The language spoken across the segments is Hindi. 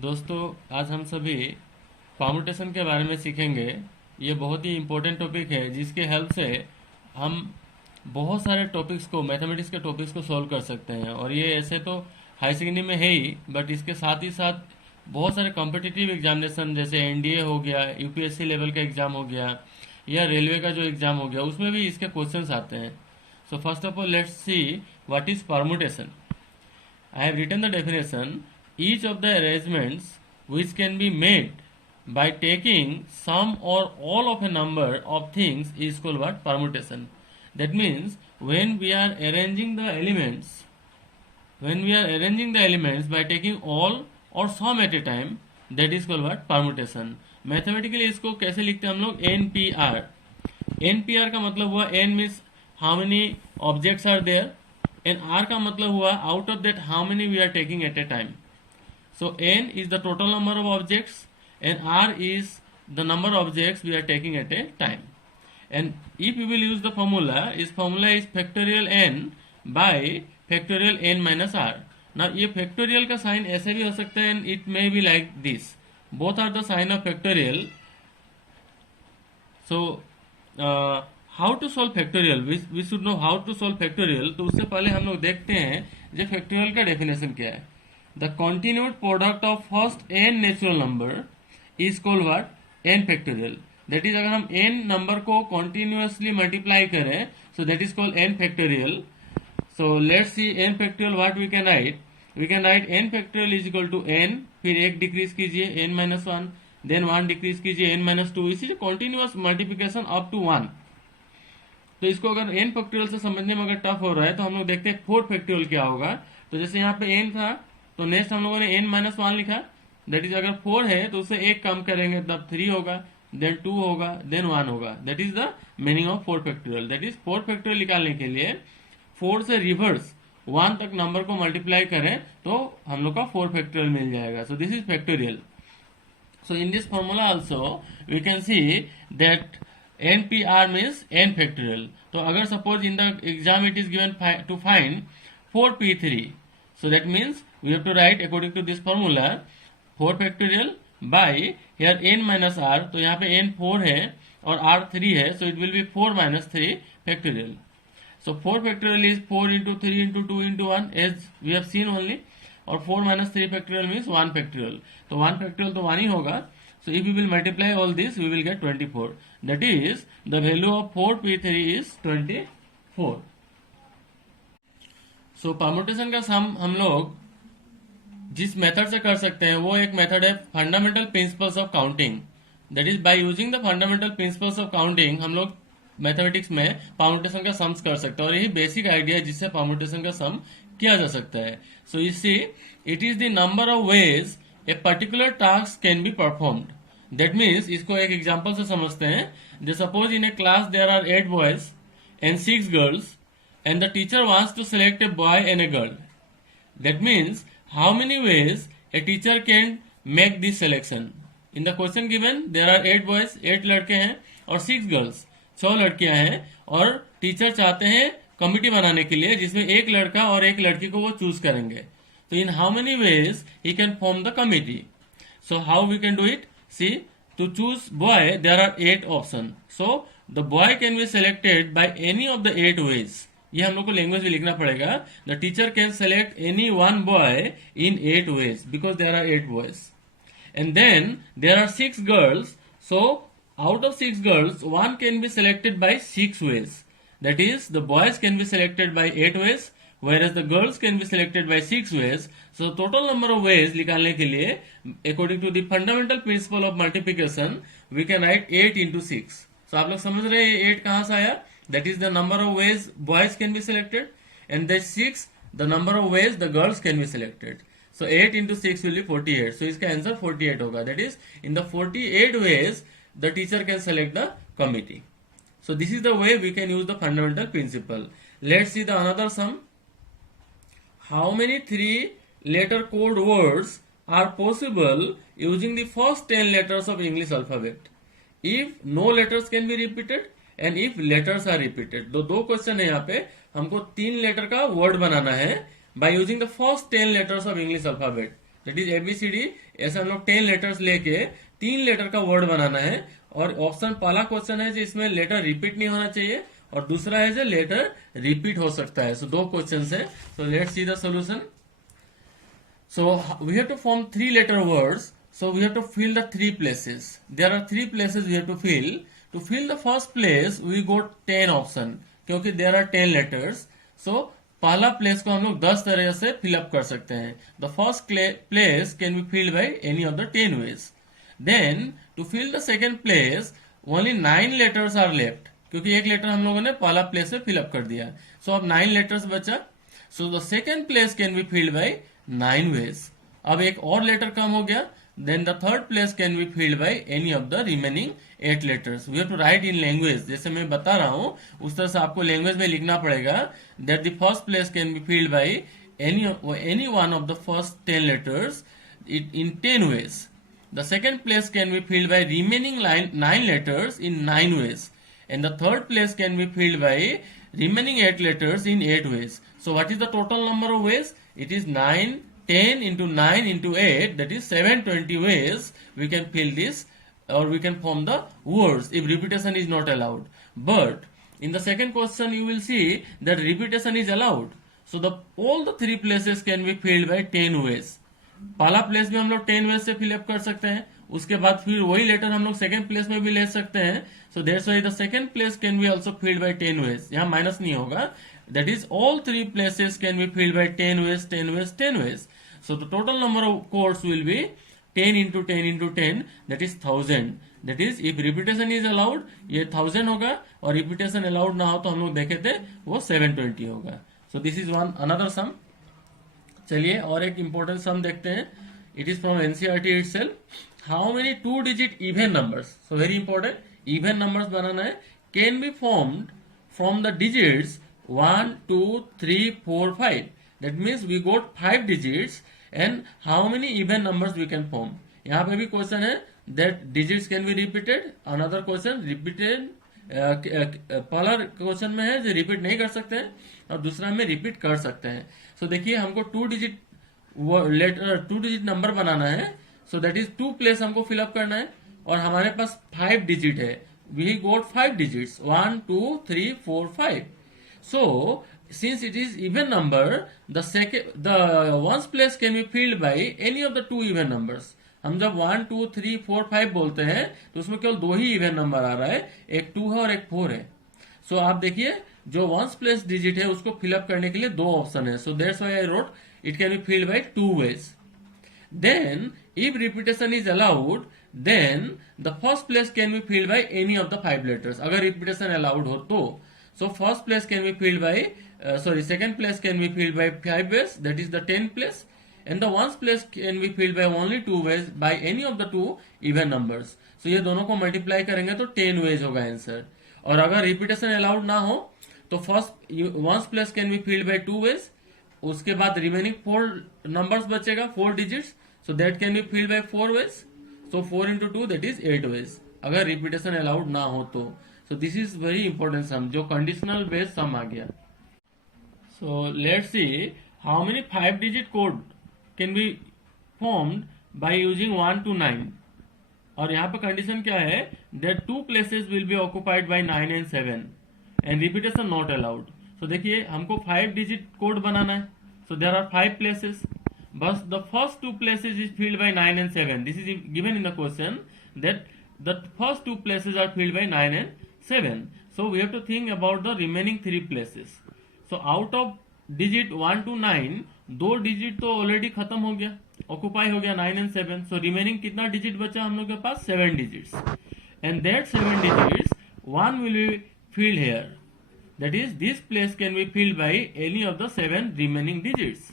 दोस्तों, आज हम सभी परमुटेशन के बारे में सीखेंगे। ये बहुत ही इम्पोर्टेंट टॉपिक है जिसके हेल्प से हम बहुत सारे टॉपिक्स को, मैथमेटिक्स के टॉपिक्स को सॉल्व कर सकते हैं। और ये ऐसे तो हाई सेकेंडरी में है ही, बट इसके साथ ही साथ बहुत सारे कॉम्पिटिटिव एग्जामिनेशन जैसे एनडीए हो गया, यूपीएससी लेवल का एग्जाम हो गया, या रेलवे का जो एग्जाम हो गया, उसमें भी इसके क्वेश्चंस आते हैं। So first of all let's see what is permutation. I have written the definition. Each of the arrangements which can be made by taking some or all of a number of things is called what? Permutation. That means when we are arranging the elements, by taking all or some at a time, that is called what? Permutation. Mathematically इसको कैसे लिखते हैं हम लोग? NPR का मतलब हुआ N means how many objects are there, and R का मतलब हुआ out of that how many we are taking at a time. So N is the total number of objects and R is the number of objects we are taking at a time. And if you will use the formula is factorial N by factorial N minus R. ना ये फैक्टोरियल का साइन ऐसे भी हो सकता है, and it may be like this. Both are the sign of factorial. So how to solve factorial, we should know how to solve factorial. तो उससे पहले हम लोग देखते हैं जो फैक्टोरियल का डेफिनेशन क्या है. The continued product of first N natural number is called what? N factorial. That is अगर हम एन नंबर को कॉन्टिन्यूअसली मल्टीप्लाई करें, so that is called N factorial. So let's see N factorial what we can write. We can write N factorial is equal to N, फिर एक डिक्रीज कीजिए N minus one, then one decrease कीजिए एन माइनस टू. इसी continuous multiplication up to one. तो इसको अगर एन फैक्टोरियल से समझने में अगर टफ हो रहा है तो हम लोग देखते हैं फोर फैक्टोरियल क्या होगा. तो जैसे यहाँ पे एन था, तो नेक्स्ट हम लोगों ने एन माइनस वन लिखा. दैट इज अगर फोर है तो उससे एक कम करेंगे तब थ्री होगा, देन टू होगा, देन वन होगा. That is the meaning of four factorial. That is four factorial निकालने के लिए फोर से रिवर्स वन तक नंबर को मल्टीप्लाई करें तो हम लोग का फोर फैक्टोरियल मिल जाएगा. So this is factorial. So in this formula also we can see that NPR means n factorial. तो अगर suppose in the exam it is given to find 4p3, so that means we have to write according to this formula 4 factorial by here n minus r. तो यहाँ पे n 4 है और r 3 है, so it will be 4 minus 3 factorial. So 4 factorial is 4 into 3 into 2 into 1 as we have seen only. और 4 minus 3 factorial means 1 factorial. तो 1 factorial तो 1 ही होगा. So if we will multiply all this, we will get 24. That is, the value of 4p3 is 24. So permutation का सम हम लोग जिस मेथड से कर सकते हैं वो एक मेथड है fundamental principles of counting. That is by using the fundamental principles of counting हम लोग मैथमेटिक्स में परमुटेशन का सम्स कर सकते हैं. और यही बेसिक आइडिया है जिससे परमुटेशन का सम किया जा सकता है. So you see, it is the number of ways a particular task can be performed. That means इसको एक एग्जांपल से समझते हैं. जो suppose in a class there are 8 boys and 6 girls and the teacher wants to select a boy and a girl. That means how many ways a teacher can make this selection. In the question given there are 8 boys, 8 लड़के हैं, और 6 गर्ल्स, 6 लड़कियां हैं, और टीचर चाहते हैं कमिटी बनाने के लिए जिसमें एक लड़का और एक लड़की को वो चूज करेंगे. तो in how many ways he can form the committee. So how we can do it? See, to choose boy there are 8 option. So the boy can be selected by any of the 8 ways. ये हम लोग को लैंग्वेज में लिखना पड़ेगा. The teacher can select any one boy in 8 ways because there are 8 boys. And then there are 6 girls. So out of 6 girls one can be selected bye 6 ways. That is, the boys can be selected by 8 ways, whereas the girls can be selected by 6 ways. So total number of ways निकालने के लिए according to the fundamental principle of multiplication we can write 8 into 6. So आप लोग समझ रहे हैं 8 कहाँ से आया? That is the number of ways boys can be selected, and that 6 the number of ways the girls can be selected. So 8 into 6 will be 48. So इसका आंसर 48 होगा. That is, in the 48 ways the teacher can select the committee. So this is the way we can use the fundamental principle. Let's see the another sum. How many 3-letter code words are possible using the first 10 letters of English alphabet? If no letters can be repeated and if letters are repeated. दो क्वेश्चन है यहाँ पे. हमको 3 लेटर का वर्ड बनाना है by using the first 10 letters of English alphabet. That is ABCD ऐसे हम लोग 10 लेटर्स लेके 3 लेटर का वर्ड बनाना है। और ऑप्शन पहला क्वेश्चन है जिसमें लेटर रिपीट नहीं होना चाहिए, और दूसरा है जो लेटर रिपीट हो सकता है। सो 2 क्वेश्चन है। सो let's see the solution. So we have to form 3-letter words. So we have to fill the 3 places. There are 3 places we have to fill. To fill the first place, we got 10 option. क्योंकि there are 10 letters. So पहला प्लेस को हम लोग 10 तरह से फिलअप कर सकते हैं। The first place can be filled by any of the 10 ways. Then to fill the second place, only 9 letters are left. क्योंकि एक लेटर हम लोगों ने पहला प्लेस में फिलअप कर दिया। So अब 9 letters बचा। So the second place can be filled by 9 ways. अब एक और लेटर कम हो गया। Then the third place can be filled by any of the remaining 8 letters. We have to write in language. जैसे मैं बता रहा हूँ उस तरह से आपको लैंग्वेज में लिखना पड़ेगा। That the first place can be filled by any one of the first 10 letters in 10 ways. The second place can be filled by remaining 9 letters in 9 ways. And the third place can be filled by remaining 8 letters in 8 ways. So what is the total number of ways? It is 9, 10 into 9 into 8, that is 720 ways we can fill this, or we can form the words if repetition is not allowed. But in the second question you will see that repetition is allowed. So all the 3 places can be filled by 10 ways. पहला प्लेस भी हम लोग 10 वेज से फिलअप कर सकते हैं, उसके बाद फिर वही लेटर हम लोग सेकंड प्लेस में भी ले सकते हैं। So that's why the second place can be also filled by 10 ways. यहाँ माइनस नहीं होगा। That is all 3 places can be filled by 10 ways 10 ways 10 ways. So the total number of codes will be 10 into 10 into 10, that is 1000. That is if repetition is allowed ये 1000 होगा, और रिपीटेशन अलाउड ना हो तो हम लोग देखे थे वो 720 होगा। So this is one another sum. चलिए और एक इंपॉर्टेंट सम देखते हैं। It is from NCERT itself. How many 2 digit even numbers, so very important, even numbers बनाना है, can be formed from the digits 1 2 3 4 5। That means we got 5 digits and how many even numbers we can form. यहाँ पे भी क्वेश्चन है that digits can be repeated. Another question repeated, पहला क्वेश्चन में है जो रिपीट नहीं कर सकते हैं और दूसरा में रिपीट कर सकते हैं। सो देखिए हमको 2 डिजिट नंबर बनाना है। सो दैट इज 2 प्लेस हमको फिलअप करना है, और हमारे पास 5 डिजिट है। We got 5 digits 1 2 3 4 5। सो since it is even number, the ones place can be filled by any of the 2 even numbers. हम जब 1 2 3 4 5 बोलते हैं तो उसमें केवल 2 ही इवन नंबर आ रहा है, एक 2 है और एक 4 है। सो आप देखिए जो वंस प्लेस डिजिट है उसको फिलअप करने के लिए 2 ऑप्शन है। So that's why I wrote it can be filled by 2 ways. Then if repetition is allowed, then the first place can be filled by any of the 5 letters. अगर रिपीटेशन अलाउड हो तो so first place can be filled by second place can be filled by 5 ways, that is the 10th place, and the ones place can be filled by only 2 ways by any of the 2 even numbers. So ये दोनों को मल्टीप्लाई करेंगे तो 10 ways होगा आंसर। और अगर रिपीटेशन अलाउड ना हो तो first ones place can be filled by 2 ways, उसके बाद रिमेनिंग 4 नंबर्स बचेगा 4 digits, so that can be filled by 4 ways. So 4 into 2 that is 8 ways, अगर रिपीटेशन अलाउड ना हो तो। So this is very important sum, जो कंडीशनल बेस्ड सम आ गया। So let's see how many 5-digit code can be formed by using 1 to 9. और यहाँ पे कंडीशन क्या है, that 2 places will be occupied by 9 and 7 and repetition not allowed. So देखिए हमको 5-digit code बनाना है, so there are 5 places, but the first 2 places is filled by 9 and 7. This is given in the question that the first 2 places are filled by 9 and 7. So we have to think about the remaining 3 places. So out of digit 1 to 9 2 digit तो ऑलरेडी खत्म हो गया, ऑक्यूपाई हो गया 9 and 7। सो रिमेनिंग कितना डिजिट बचा हम लोग के पास, 7 digits, and that 7 digits 1 will be filled here, that is this place can be filled by any of the 7 remaining digits.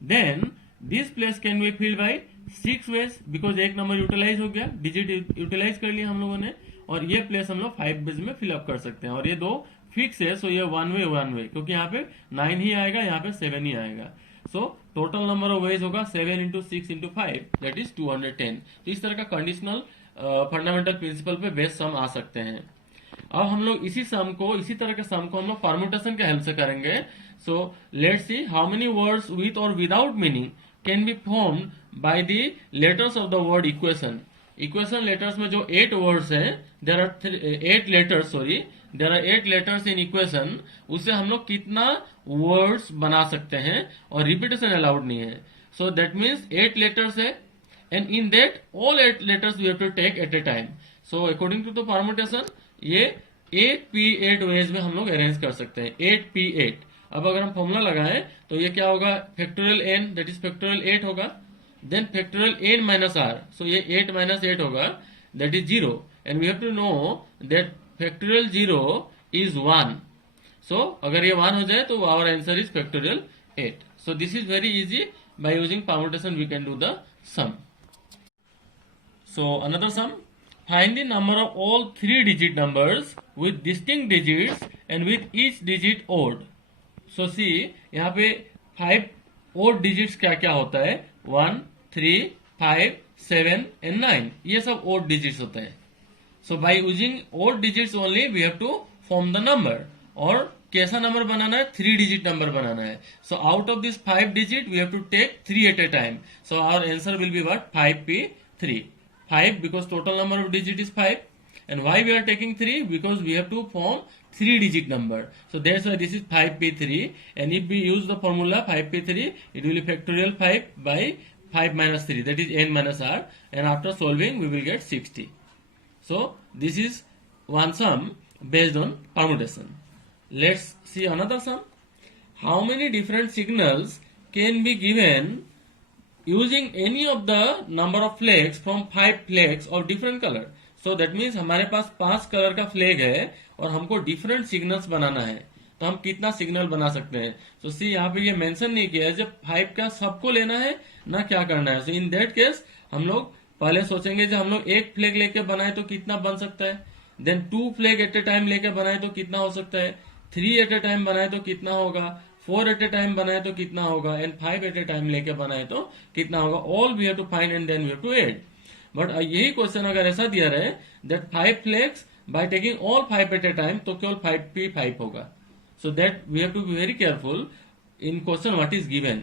Then this place can be filled by 6 ways, because एक नंबर यूटिलाइज हो गया, डिजिट यूटिलाइज कर लिया हम लोगों ने, और ये प्लेस हम लोग 5 वेज में फिलअप कर सकते हैं। और ये 2 फिक्स है, सो ये 1 वे, क्योंकि यहाँ पे 9 ही आएगा, यहाँ पे 7 ही आएगा। So total number of veg होगा 7 into 6 into 5, दैट इज 210। तो इस तरह का कंडीशनल फंडामेंटल प्रिंसिपल पे बेस्ड सम आ सकते हैं। अब हम लोग इसी तरह के सम को हम लोग परम्यूटेशन के हेल्प से करेंगे। So let's see how many words with और without meaning can be formed by the letters of the word equation. Equation letters में जो 8 वर्ड्स हैं, there are 8 letters, sorry, there are 8 letters in equation. उससे हम लोग कितना वर्ड्स बना सकते हैं और रिपीटेशन अलाउड नहीं है. सो दैट मीन्स 8 लेटर्स है, and in that all 8 letters we have to take at a time. So according to the permutation ये 8p8 वेज में हम लोग अरेंज कर सकते हैं. 8p8. अब अगर हम फॉर्मूला लगाएं तो ये क्या होगा, factorial n, that is factorial 8 होगा. Then factorial n minus r, so ये 8 माइनस 8 होगा, that is 0. And we have to know that factorial 0 is 1. सो अगर ये 1 हो जाए तो our answer is factorial 8. So this is very easy. By using permutation we can do the sum. So another sum. Find the number of all 3-digit numbers with distinct digits and with each digit odd. So see, यहाँ पे 5 odd digits क्या क्या होता है, 1, 3, 5, 7 and 9. ये सब odd digits होते हैं. So by using odd digits only we have to form the number. और कैसा नंबर बनाना है, 3 digit नंबर बनाना है. So out of this 5 digit we have to take 3 at a time. So our answer will be what, 5p3. 5 because total number of digit is 5. And why we are taking 3? Because we have to form 3 digit number. So that's why this is 5p3. And if we use the formula 5p3, it will be factorial 5 by 5 minus 3. That is n minus r. And after solving we will get 60. So this is one sum based on permutation. Let's see another sum. How many different signals can be given using any of the number of flags from 5 flags of different color? So that means हमारे पास 5 कलर का फ्लैग है और हमको डिफरेंट सिग्नल्स बनाना है, तो हम कितना सिग्नल बना सकते हैं. तो सी यहाँ पे ये मेंशन नहीं किया है जब 5 का सबको लेना है ना क्या करना है. सो इन दैट केस हम लोग पहले सोचेंगे जब हम लोग एक फ्लैग लेके बनाए तो कितना बन सकता है, then 2 flag at a time लेके बनाए तो कितना हो सकता है, 3 एट ए टाइम बनाए तो कितना होगा, 4 एट ए टाइम बनाए तो कितना होगा, एंड 5 एट ए टाइम लेके बनाए तो कितना होगा. All we have to find and then we have to add. But यही क्वेश्चन अगर ऐसा दिया रहे that 5 flags by taking all 5 at a time, तो केवल 5p5 होगा. So that we have to be very careful in question what is given.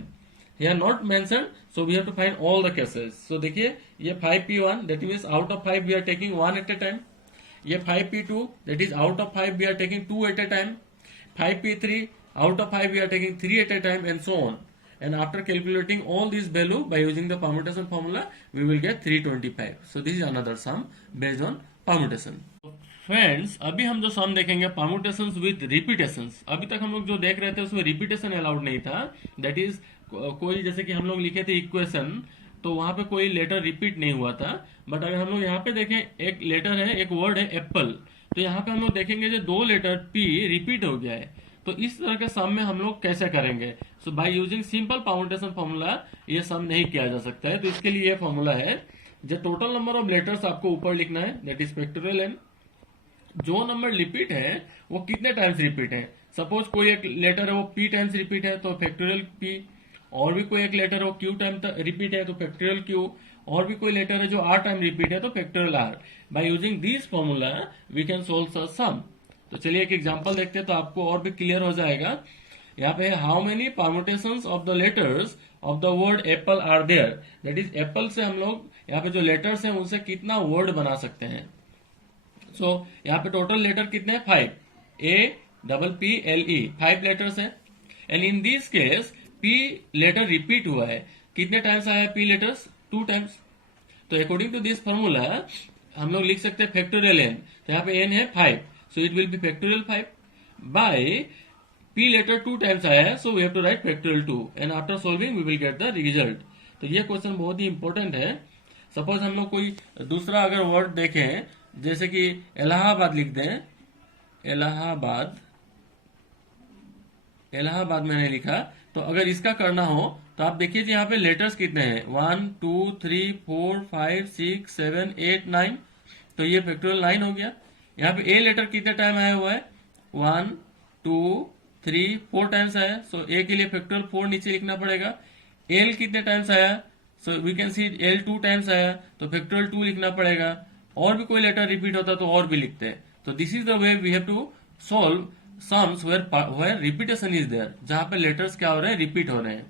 Here not mention, so we have to find all the cases. So देखिए ये 5p1, that means out of 5 we are taking 1 at a time. ये 5p2, that is out of 5 we are taking 2 at a time. 5p3, out of 5 we are taking 3 at a time, and so on. And after calculating all these value by using the permutation formula, we will get 325. So this is another sum based on permutation. Friends, अभी हम जो सम देखेंगे permutations with repetitions. अभी तक हम लोग जो देख रहे थे उसमें रिपीटेशन अलाउड नहीं था. दैट इज कोई जैसे कि हम लोग लिखे थे इक्वेशन, तो वहां पे कोई लेटर रिपीट नहीं हुआ था. बट अगर हम लोग यहाँ पे देखें, एक लेटर है, एक वर्ड है एप्पल, तो यहाँ पे हम लोग देखेंगे जो 2 लेटर पी रिपीट हो गया है. तो इस तरह के सम में हम लोग कैसे करेंगे. So by using simple permutation formula ये सम नहीं किया जा सकता है. तो इसके लिए ये फॉर्मूला है, जो टोटल नंबर ऑफ लेटर्स आपको ऊपर लिखना है, दैट इज फैक्टोरियल n. जो नंबर रिपीट है वो कितने टाइम्स रिपीट है. सपोज कोई एक लेटर है वो p टाइम्स रिपीट है तो फैक्टोरियल p, और भी कोई एक लेटर है वो q टाइम रिपीट है तो फैक्टोरियल q, और भी कोई लेटर है जो r टाइम रिपीट है तो factorial r. By using this formula we can solve sum. तो चलिए एक एग्जांपल देखते हैं तो आपको और भी क्लियर हो जाएगा. यहाँ पे how many permutations of the letters of the word apple are there. That is apple से हम लोग यहाँ पे जो लेटर्स हैं उनसे कितना वर्ड बना सकते हैं. सो यहाँ पे टोटल लेटर कितने हैं, 5. APPLE 5 लेटर्स हैं. And in this case P letter repeat हुआ है. कितने टाइम्स आया है P लेटर्स, 2 टाइम्स. तो अकॉर्डिंग टू दिस फॉर्मूला हम लोग लिख सकते हैं फैक्टोरियल n. तो यहाँ पे n है 5, so it will be factorial 5 by p letter 2 times आया है, so we have to write factorial 2, and after solving we will get the result. तो ये क्वेश्चन बहुत ही इंपॉर्टेंट है. सपोज हम लोग कोई दूसरा अगर वर्ड देखें, जैसे कि इलाहाबाद लिख दें, इलाहाबाद, इलाहाबाद मैंने लिखा, तो अगर इसका करना हो तो आप देखिए यहाँ पे लेटर्स कितने हैं, 1 2 3 4 5 6 7 8 9. तो ये फैक्टोरियल 9 हो गया. यहाँ पे ए लेटर कितने टाइम आया हुआ है, 1 2 3 4 टाइम्स आया. सो ए के लिए फैक्टोरियल 4 नीचे लिखना पड़ेगा. एल कितने टाइम्स आया, so we can see L 2 times आया, तो फैक्टोरियल 2 लिखना पड़ेगा. और भी कोई लेटर रिपीट होता तो और भी लिखते हैं. तो this is the way we have to solve sums where repetition is there, जहां पे लेटर्स क्या हो रहे हैं, रिपीट हो रहे हैं.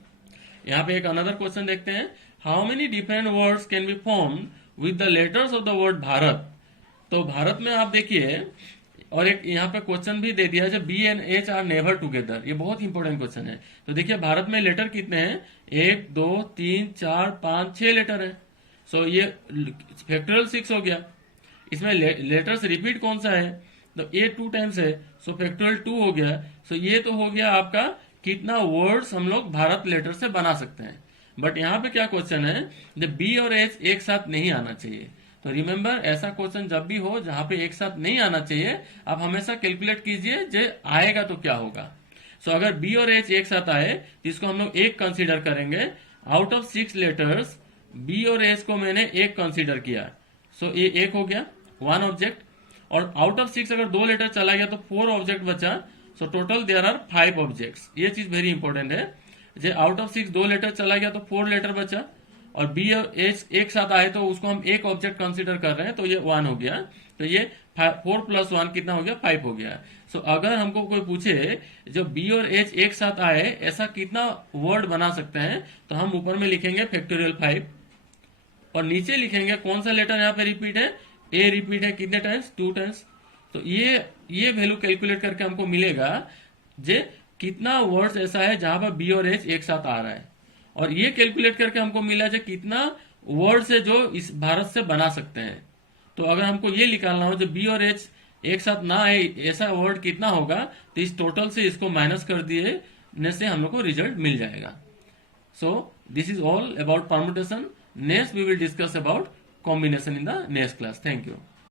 यहाँ पे एक अनदर क्वेश्चन देखते हैं, how many different words can be form with the letters of the word Bharat. तो भारत में आप देखिए, और एक यहाँ पे क्वेश्चन भी दे दिया है, B and H are never together, ये बहुत इंपॉर्टेंट क्वेश्चन है। तो देखिए भारत में लेटर कितने हैं, 1 2 3 4 5 6 लेटर है। सो ये फैक्टोरियल 6 हो गया। इसमें लेटर्स रिपीट कौन सा है, तो ए 2 टाइम्स है, सो फैक्टोरियल 2 हो गया। सो ये तो हो गया आपका कितना वर्ड्स हम लोग भारत लेटर से बना सकते हैं। बट यहाँ पे क्या क्वेश्चन है, द बी और एच एक साथ नहीं आना चाहिए। तो रिमेंबर, ऐसा क्वेश्चन जब भी हो जहां पे एक साथ नहीं आना चाहिए, आप हमेशा कैलकुलेट कीजिए जे आएगा तो क्या होगा। सो अगर बी और एच एक साथ आए तो इसको हम लोग एक कंसीडर करेंगे। आउट ऑफ 6 लेटर्स बी और एच को मैंने एक कंसीडर किया, सो ये एक हो गया, 1 ऑब्जेक्ट। और आउट ऑफ 6 अगर 2 लेटर चला गया तो 4 ऑब्जेक्ट बचा। So total there are 5 objects. ये चीज वेरी इंपॉर्टेंट है, जे आउट ऑफ 6 2 लेटर चला गया तो 4 लेटर बचा, और बी और एच एक साथ आए तो उसको हम एक ऑब्जेक्ट कंसीडर कर रहे हैं, तो ये 1 हो गया। तो ये 4 + 1 कितना हो गया, 5 हो गया। सो अगर हमको कोई पूछे जब बी और एच एक साथ आए ऐसा कितना वर्ड बना सकते हैं, तो हम ऊपर में लिखेंगे फैक्टोरियल 5, और नीचे लिखेंगे कौन सा लेटर यहाँ पे रिपीट है, ए रिपीट है कितने टाइम्स, 2 टाइम्स। तो ये वैल्यू कैलकुलेट करके हमको मिलेगा जे कितना वर्ड्स ऐसा है जहां पर बी और एच एक साथ आ रहा है। और ये कैलकुलेट करके हमको मिला जो कितना वर्ड्स है जो इस भारत से बना सकते हैं। तो अगर हमको ये निकालना हो जो बी और एच एक साथ ना आए ऐसा वर्ड कितना होगा, तो इस टोटल से इसको माइनस कर दिए से हम लोग को रिजल्ट मिल जाएगा। So this is all about permutation. Next we will discuss about combination in the next class. Thank you.